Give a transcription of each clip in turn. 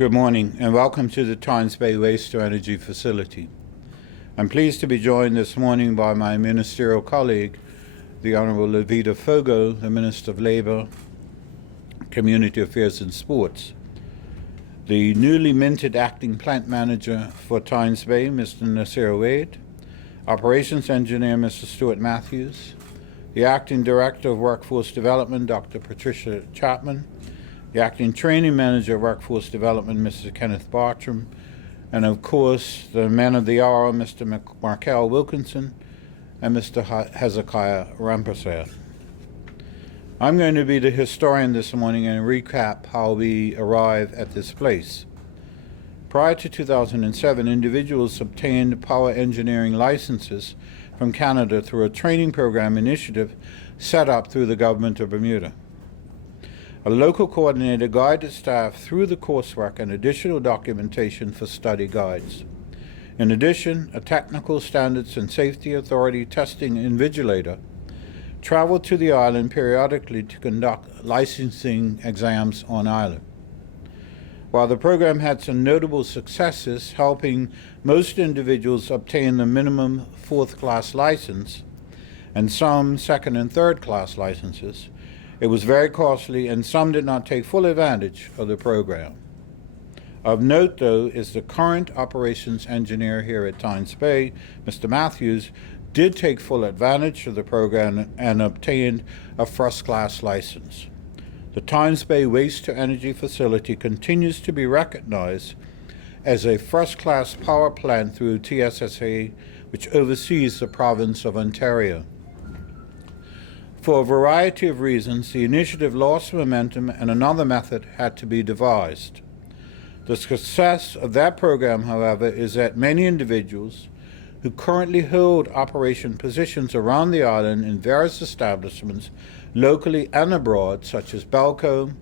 Good morning and welcome to the Tynes Bay Waste Facility. I'm pleased to be joined this morning by my ministerial colleague, the Honourable Levita Fogo, the Minister of Labour, Community Affairs and Sports. The newly minted Acting Plant Manager for Tynes Bay, Mr. Nasir Wade, Operations Engineer, Mr. Stuart Matthews, the Acting Director of Workforce Development, Dr. Patricia Chapman, the Acting Training Manager of Workforce Development, Mr. Kenneth Bartram, and of course the man of the hour, Mr. Markel Wilkinson, and Mr. Hezekiah Rampersad. I'm going to be the historian this morning and recap how we arrive at this place. Prior to 2007, individuals obtained power engineering licenses from Canada through a training program initiative set up through the government of Bermuda. A local coordinator guided staff through the coursework and additional documentation for study guides. In addition, a Technical Standards and Safety Authority testing invigilator traveled to the island periodically to conduct licensing exams on island. While the program had some notable successes, helping most individuals obtain the minimum fourth-class license and some second and third-class licenses, it was very costly and some did not take full advantage of the program. Of note, though, is the current operations engineer here at Tynes Bay, Mr. Matthews, did take full advantage of the program and obtained a first-class license. The Tynes Bay Waste to Energy Facility continues to be recognized as a first-class power plant through TSSA, which oversees the province of Ontario. For a variety of reasons, the initiative lost momentum and another method had to be devised. The success of that program, however, is that many individuals who currently hold operation positions around the island in various establishments, locally and abroad, such as Belco,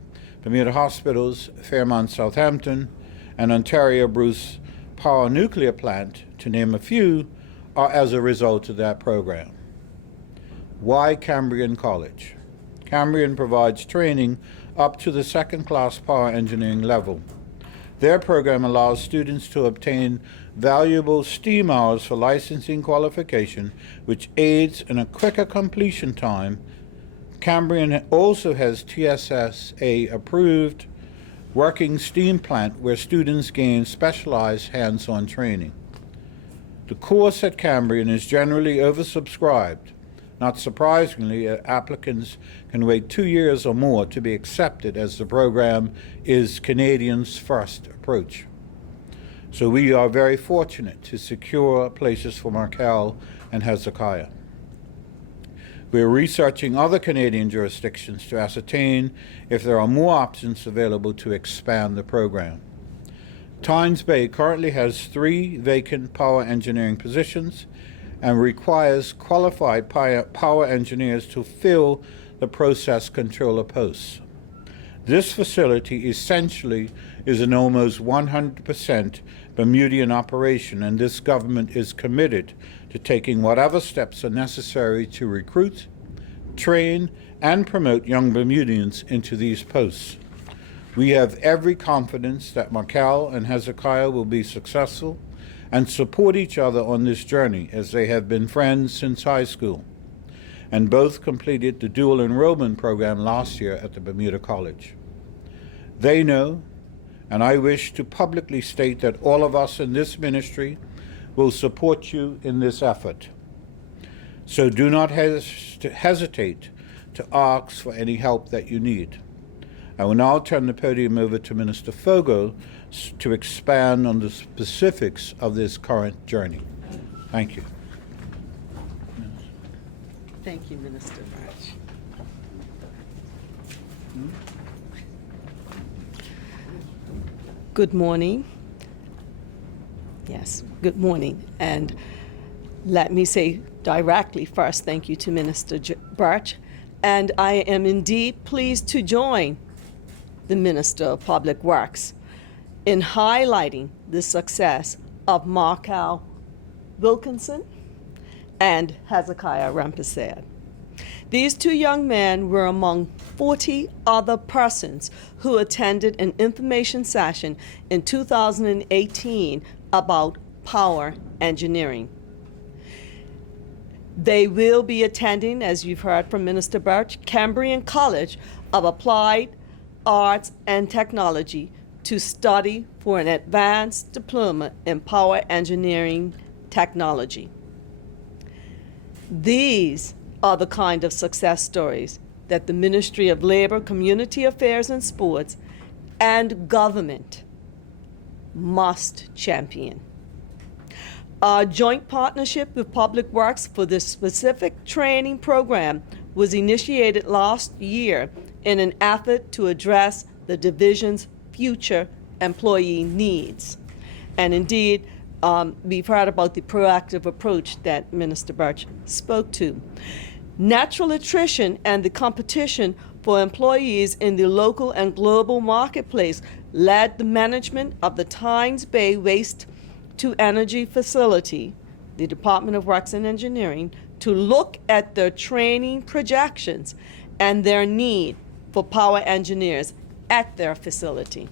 Bermuda Hospitals, Fairmont Southampton, and Ontario Bruce Power Nuclear Plant, to name a few, are as a result of that program. Why Cambrian College? Cambrian provides training up to the second-class power engineering level. Their program allows students to obtain valuable STEAM hours for licensing qualification, which aids in a quicker completion time. Cambrian also has TSSA-approved working STEAM plant where students gain specialized hands-on training. The course at Cambrian is generally oversubscribed. Not surprisingly, applicants can wait 2 years or more to be accepted, as the program is Canadians' first approach. So we are very fortunate to secure places for Markel and Hezekiah. We are researching other Canadian jurisdictions to ascertain if there are more options available to expand the program. Tynes Bay currently has 3 vacant power engineering positions and requires qualified power engineers to fill the process controller posts. This facility essentially is an almost 100% Bermudian operation, and this government is committed to taking whatever steps are necessary to recruit, train, and promote young Bermudians into these posts. We have every confidence that Markel and Hezekiah will be successful and support each other on this journey, as they have been friends since high school, and both completed the dual enrollment program last year at the Bermuda College. They know, and I wish to publicly state that all of us in this ministry will support you in this effort. So do not hesitate to ask for any help that you need. I will now turn the podium over to Minister Fogo to expand on the specifics of this current journey. Thank you. Thank you, Minister Burch. Good morning. Yes, good morning. And let me say directly first, thank you to Minister Burch. And I am indeed pleased to join the Minister of Public Works in highlighting the success of Markel Wilkinson and Hezekiah Rampersad. These two young men were among 40 other persons who attended an information session in 2018 about power engineering. They will be attending, as you've heard from Minister Burch, Cambrian College of Applied Arts and Technology to study for an advanced diploma in power engineering technology. These are the kind of success stories that the Ministry of Labor, Community Affairs and Sports and government must champion. Our joint partnership with Public Works for this specific training program was initiated last year in an effort to address the division's future employee needs. And indeed, we've heard about the proactive approach that Minister Burch spoke to. Natural attrition and the competition for employees in the local and global marketplace led the management of the Tynes Bay Waste to Energy Facility, the Department of Works and Engineering, to look at their training projections and their need for power engineers at their facility.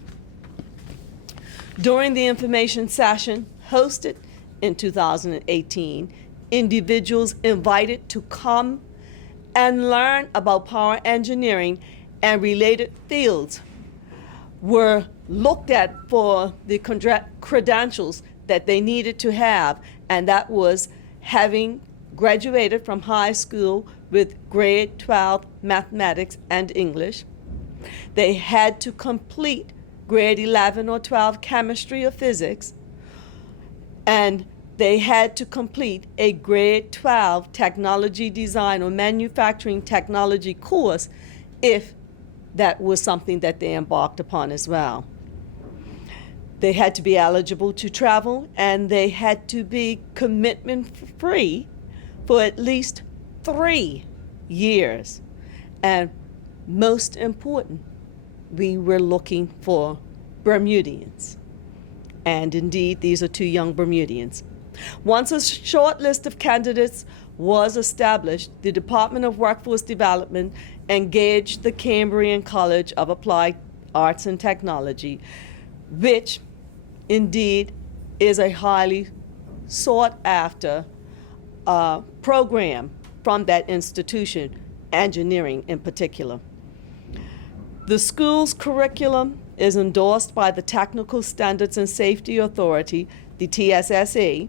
During the information session hosted in 2018, individuals invited to come and learn about power engineering and related fields were looked at for the credentials that they needed to have, and that was having graduated from high school with grade 12 mathematics and English. They had to complete grade 11 or 12 chemistry or physics, and they had to complete a grade 12 technology design or manufacturing technology course if that was something that they embarked upon as well. They had to be eligible to travel, and they had to be commitment-free for at least 3 years. And most important, we were looking for Bermudians. And indeed, these are two young Bermudians. Once a short list of candidates was established, the Department of Workforce Development engaged the Cambrian College of Applied Arts and Technology, which indeed is a highly sought after program from that institution, engineering in particular. The school's curriculum is endorsed by the Technical Standards and Safety Authority, the TSSA,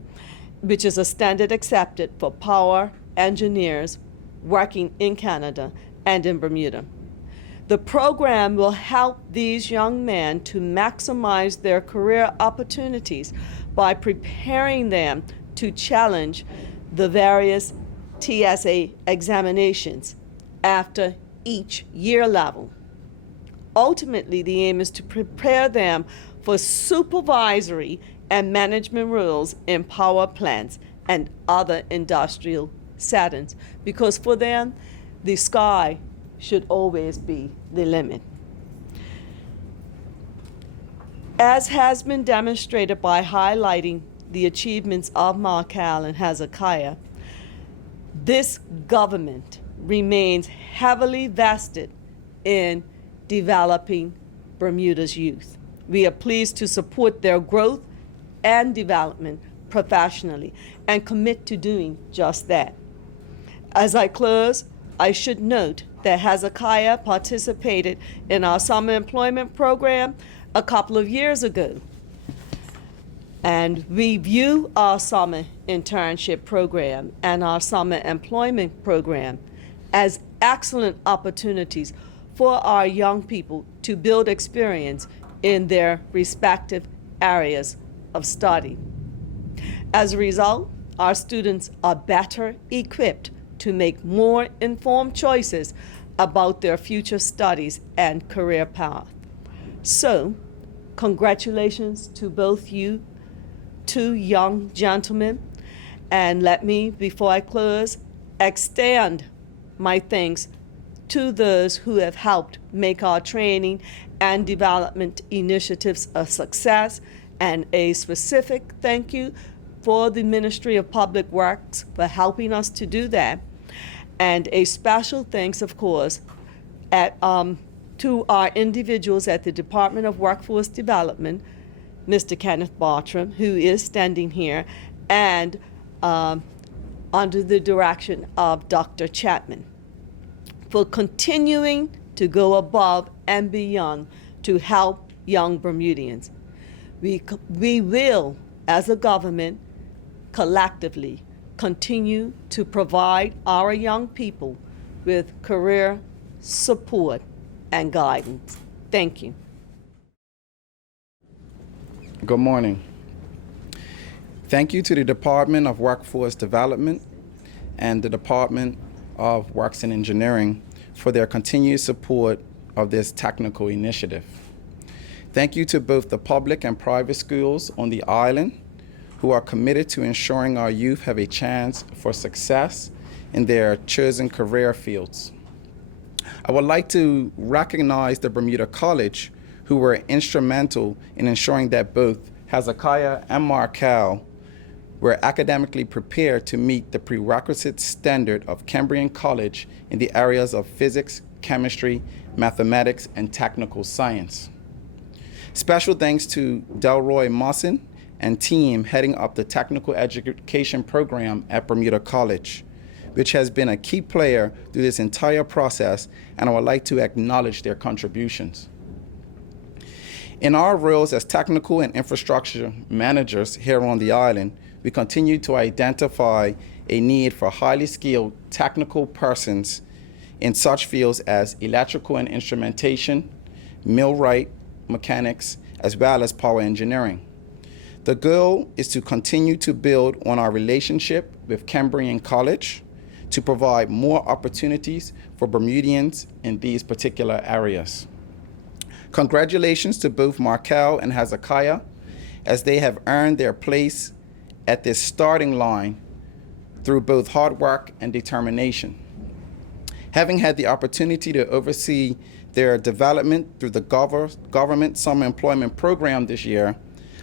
which is a standard accepted for power engineers working in Canada and in Bermuda. The program will help these young men to maximize their career opportunities by preparing them to challenge the various TSA examinations after each year level. Ultimately, the aim is to prepare them for supervisory and management roles in power plants and other industrial settings, because for them, the sky should always be the limit. As has been demonstrated by highlighting the achievements of Markel and Hezekiah, this government remains heavily vested in developing Bermuda's youth. We are pleased to support their growth and development professionally and commit to doing just that. As I close, I should note that Hezekiah participated in our summer employment program a couple of years ago. And we view our summer internship program and our summer employment program as excellent opportunities for our young people to build experience in their respective areas of study. As a result, our students are better equipped to make more informed choices about their future studies and career path. So, congratulations to both you two young gentlemen, and let me, before I close, extend my thanks to those who have helped make our training and development initiatives a success, and a specific thank you for the Ministry of Public Works for helping us to do that. And a special thanks, of course, to our individuals at the Department of Workforce Development, Mr. Kenneth Bartram, who is standing here, and under the direction of Dr. Chapman, for continuing to go above and beyond to help young Bermudians. We will, as a government, collectively continue to provide our young people with career support and guidance. Thank you. Good morning. Thank you to the Department of Workforce Development and the Department of Works and Engineering for their continued support of this technical initiative. Thank you to both the public and private schools on the island who are committed to ensuring our youth have a chance for success in their chosen career fields. I would like to recognize the Bermuda College, who were instrumental in ensuring that both Hezekiah and Markel were academically prepared to meet the prerequisite standard of Cambrian College in the areas of physics, chemistry, mathematics, and technical science. Special thanks to Delroy Mawson and team heading up the technical education program at Bermuda College, which has been a key player through this entire process, and I would like to acknowledge their contributions. In our roles as technical and infrastructure managers here on the island, we continue to identify a need for highly skilled technical persons in such fields as electrical and instrumentation, millwright, mechanics, as well as power engineering. The goal is to continue to build on our relationship with Cambrian College to provide more opportunities for Bermudians in these particular areas. Congratulations to both Markel and Hezekiah, as they have earned their place at this starting line through both hard work and determination. Having had the opportunity to oversee their development through the government summer employment program this year,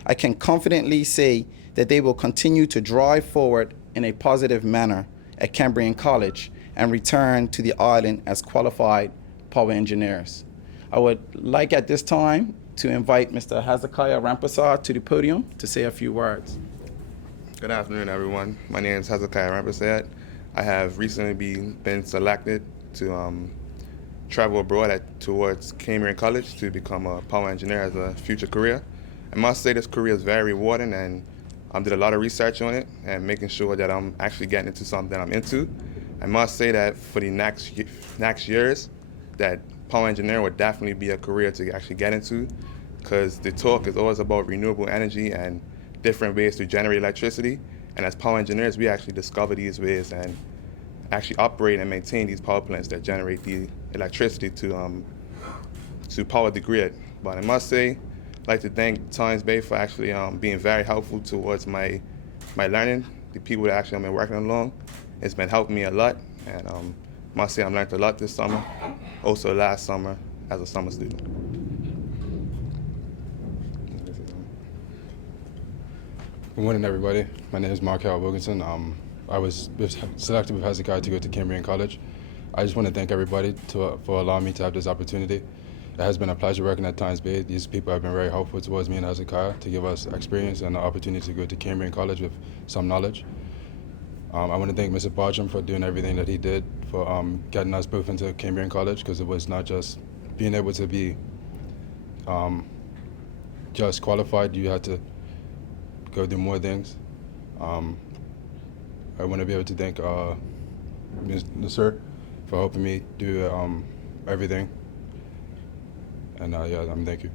I can confidently say that they will continue to drive forward in a positive manner at Cambrian College and return to the island as qualified power engineers. I would like at this time to invite Mr. Hezekiah Rampasar to the podium to say a few words. Good afternoon, everyone. My name is Hezekiah Rampasar. I have recently been selected to travel abroad towards Cambrian College to become a power engineer as a future career. I must say this career is very rewarding, and I did a lot of research on it and making sure that I'm actually getting into something that I'm into. I must say that for the next years, that power engineering would definitely be a career to actually get into, because the talk is always about renewable energy and different ways to generate electricity. And as power engineers, we actually discover these ways and actually operate and maintain these power plants that generate the electricity to power the grid. But I must say, I'd like to thank Tynes Bay for actually being very helpful towards my learning. The people that actually I've been working along, it's been helping me a lot. And I must say I've learned a lot this summer, also last summer as a summer student. Good morning, everybody. My name is Markel Wilkinson. I was selected with Hezekiah to go to Cambrian College. I just want to thank everybody for allowing me to have this opportunity. It has been a pleasure working at Tynes Bay. These people have been very helpful towards me and Hezekiah to give us experience and the opportunity to go to Cambrian College with some knowledge. I want to thank Mr. Bartram for doing everything that he did for getting us both into Cambrian College, because it was not just being able to be just qualified. You had to go do more things. I want to be able to thank Ms. Nasser for helping me do everything. And thank you.